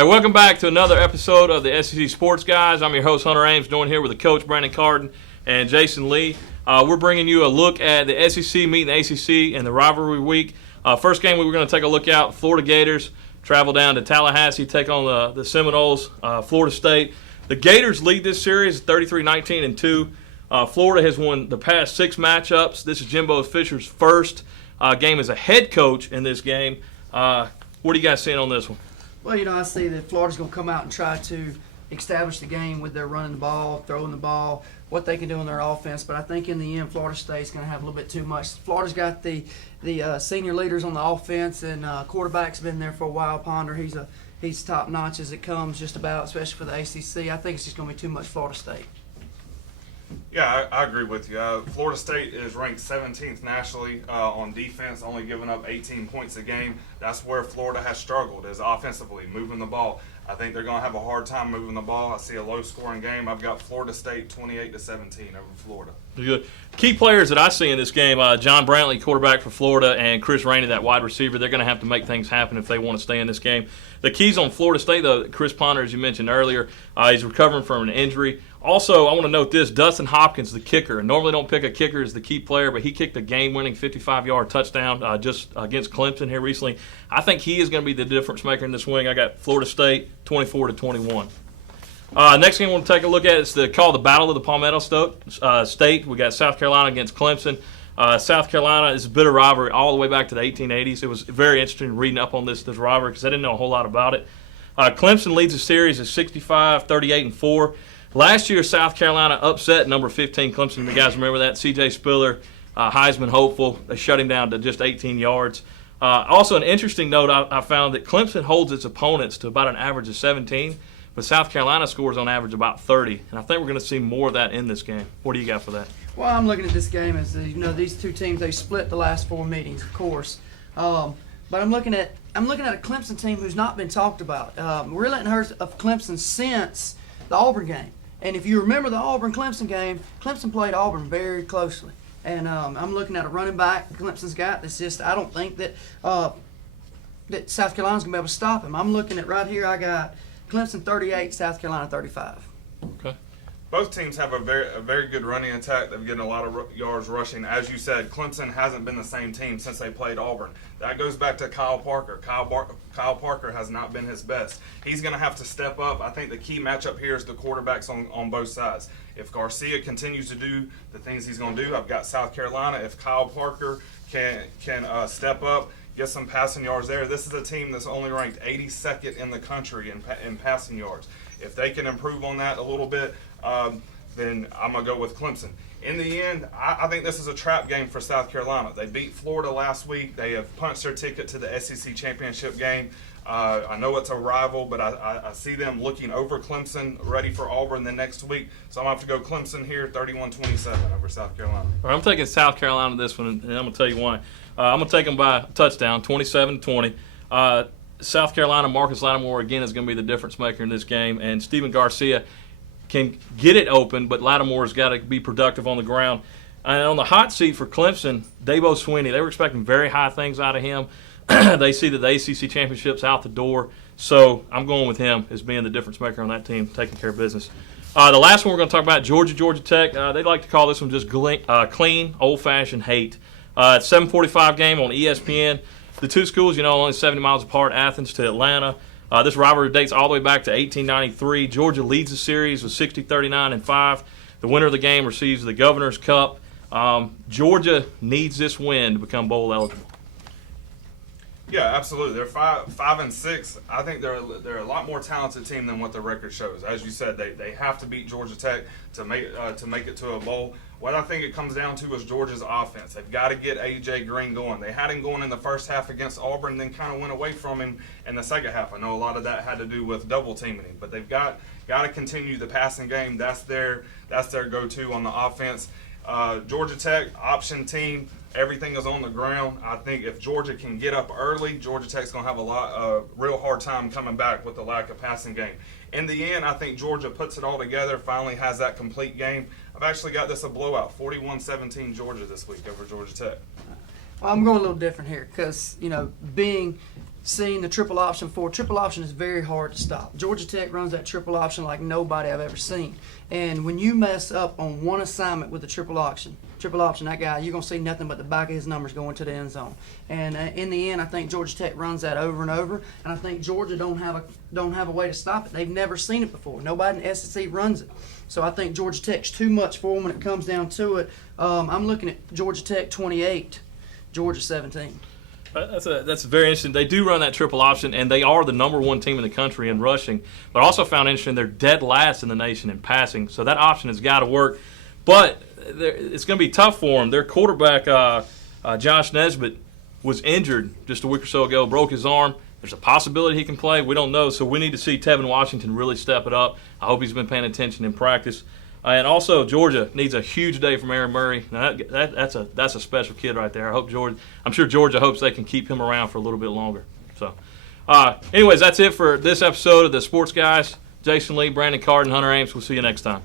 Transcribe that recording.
Hey, welcome back to another episode of the SEC Sports Guys. I'm your host, Hunter Ames, joined here with the coach, Brandon Carden, and Jason Lee. We're bringing you a look at the SEC meeting the ACC and the rivalry week. First game we were going to take a look at, Florida Gators travel down to Tallahassee, take on the Seminoles, Florida State. The Gators lead this series 33-19-2. Florida has won the past 6 matchups. This is Jimbo Fisher's first game as a head coach in this game. What are you guys seeing on this one? Well, I see that Florida's going to come out and try to establish the game with their running the ball, throwing the ball, what they can do on their offense. But I think in the end, Florida State's going to have a little bit too much. Florida's got the senior leaders on the offense, and quarterback's been there for a while. Ponder, he's top notch as it comes, just about, especially for the ACC. I think it's just going to be too much Florida State. Yeah, I agree with you. Florida State is ranked 17th nationally on defense, only giving up 18 points a game. That's where Florida has struggled, is offensively, moving the ball. I think they're going to have a hard time moving the ball. I see a low-scoring game. I've got Florida State 28-17 over Florida. Good. Key players that I see in this game, John Brantley, quarterback for Florida, and Chris Rainey, that wide receiver. They're going to have to make things happen if they want to stay in this game. The keys on Florida State, though, Chris Ponder, as you mentioned earlier, he's recovering from an injury. Also, I want to note this, Dustin Hopkins, the kicker. Normally don't pick a kicker as the key player, but he kicked a game-winning 55-yard touchdown just against Clemson here recently. I think he is going to be the difference maker in this wing. I got Florida State 24-21. Next game I want to take a look at is called the Battle of the Palmetto State. We got South Carolina against Clemson. South Carolina is a bitter rivalry all the way back to the 1880s. It was very interesting reading up on this rivalry because I didn't know a whole lot about it. Clemson leads the series at 65-38-4. Last year, South Carolina upset number 15 Clemson. You guys remember that? C.J. Spiller, Heisman hopeful. They shut him down to just 18 yards. Also, an interesting note, I found that Clemson holds its opponents to about an average of 17, but South Carolina scores on average about 30. And I think we're going to see more of that in this game. What do you got for that? Well, I'm looking at this game as, these two teams, they split the last 4 meetings, of course. But I'm looking at a Clemson team who's not been talked about. We really hadn't heard of Clemson since the Auburn game. And if you remember the Auburn-Clemson game, Clemson played Auburn very closely. And I'm looking at a running back Clemson's got that's just, I don't think that South Carolina's going to be able to stop him. I'm looking at right here, I got Clemson 38, South Carolina 35. Okay. Both teams have a very good running attack. They're getting a lot of yards rushing. As you said, Clemson hasn't been the same team since they played Auburn. That goes back to Kyle Parker. Kyle Parker has not been his best. He's going to have to step up. I think the key matchup here is the quarterbacks on both sides. If Garcia continues to do the things he's going to do, I've got South Carolina. If Kyle Parker can step up, get some passing yards there. This is a team that's only ranked 82nd in the country in passing yards. If they can improve on that a little bit, then I'm going to go with Clemson. In the end, I think this is a trap game for South Carolina. They beat Florida last week. They have punched their ticket to the SEC championship game. I know it's a rival, but I see them looking over Clemson, ready for Auburn the next week. So I'm going to have to go Clemson here, 31-27 over South Carolina. All right, I'm taking South Carolina this one, and I'm going to tell you why. I'm going to take them by a touchdown, 27-20. South Carolina, Marcus Lattimore, again, is going to be the difference maker in this game. And Steven Garcia can get it open, but Lattimore's got to be productive on the ground. And on the hot seat for Clemson, Dabo Swinney, they were expecting very high things out of him. They see that the ACC championship's out the door. So I'm going with him as being the difference maker on that team, taking care of business. The last one we're going to talk about, Georgia Tech. They like to call this one just clean, old-fashioned hate. It's 7:45 game on ESPN. The two schools, only 70 miles apart, Athens to Atlanta. This rivalry dates all the way back to 1893. Georgia leads the series with 60-39-5. The winner of the game receives the Governor's Cup. Georgia needs this win to become bowl eligible. Yeah, absolutely. They're 5-6. I think they're a lot more talented team than what the record shows. As you said, they have to beat Georgia Tech to make it to a bowl. What I think it comes down to is Georgia's offense. They've got to get A.J. Green going. They had him going in the first half against Auburn, then kind of went away from him in the second half. I know a lot of that had to do with double teaming him, but they've got to continue the passing game. That's their go-to on the offense. Georgia Tech, option team. Everything is on the ground. I think if Georgia can get up early, Georgia Tech's going to have a real hard time coming back with the lack of passing game. In the end, I think Georgia puts it all together, finally has that complete game. I've actually got this a blowout, 41-17 Georgia this week over Georgia Tech. I'm going a little different here because, seeing the triple option triple option is very hard to stop. Georgia Tech runs that triple option like nobody I've ever seen. And when you mess up on one assignment with the triple option, that guy, you're going to see nothing but the back of his numbers going to the end zone. And in the end, I think Georgia Tech runs that over and over. And I think Georgia don't have a way to stop it. They've never seen it before. Nobody in the SEC runs it. So I think Georgia Tech's too much for them when it comes down to it. I'm looking at Georgia Tech 28, Georgia 17. That's very interesting. They do run that triple option, and they are the number one team in the country in rushing. But I also found interesting they're dead last in the nation in passing. So that option has got to work. But it's going to be tough for them. Their quarterback, Josh Nesbitt, was injured just a week or so ago, broke his arm. There's a possibility he can play. We don't know. So we need to see Tevin Washington really step it up. I hope he's been paying attention in practice. And also, Georgia needs a huge day from Aaron Murray. Now that's a special kid right there. I'm sure Georgia hopes they can keep him around for a little bit longer. So, anyways, that's it for this episode of the Sports Guys. Jason Lee, Brandon Carden, Hunter Ames. We'll see you next time.